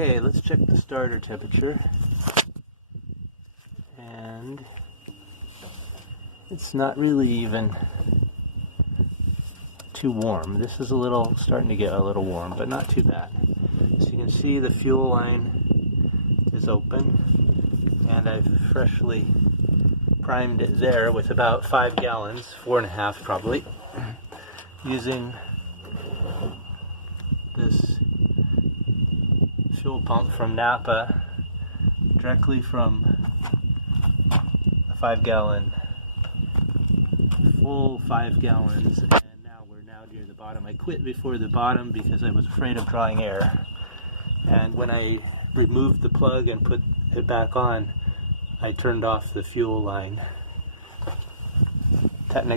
Okay, let's check the starter temperature. And it's not really even too warm. This is starting to get a little warm, but not too bad. So you can see the fuel line is open, and I've freshly primed it there with about 5 gallons, 4.5 probably, using this fuel pump from Napa, directly from a 5 gallon, full 5 gallons, and now we're near the bottom. I quit before the bottom because I was afraid of drawing air, and when I removed the plug and put it back on, I turned off the fuel line, that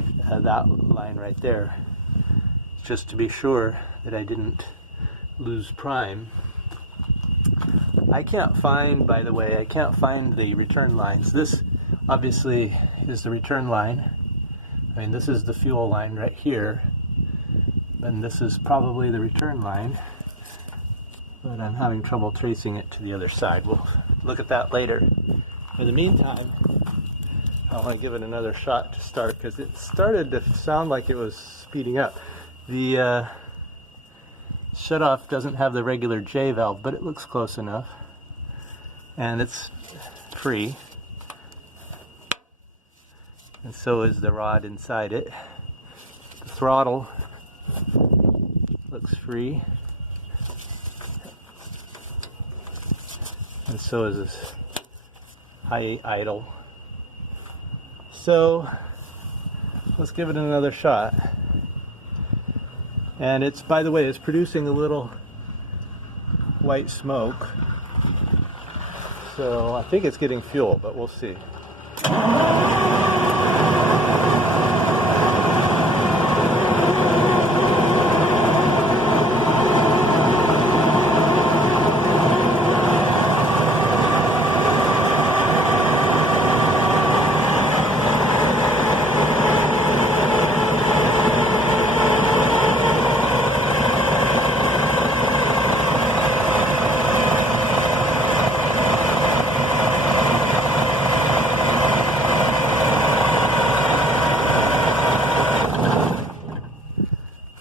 line right there, just to be sure that I didn't lose prime. I can't find, by the way, the return lines. This obviously is the return line. I mean, this is the fuel line right here, and this is probably the return line, but I'm having trouble tracing it to the other side. We'll look at that later. In the meantime, I want to give it another shot to start, because it started to sound like it was speeding up. The shutoff doesn't have the regular J valve, but it looks close enough, and it's free, and so is the rod inside it. The throttle looks free, and so is this high idle. So let's give it another shot. And it's, by the way, it's producing a little white smoke, so I think it's getting fuel, but we'll see.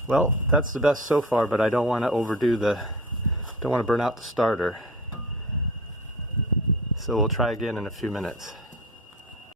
Well, that's the best so far, but I don't want to don't want to burn out the starter. So we'll try again in a few minutes.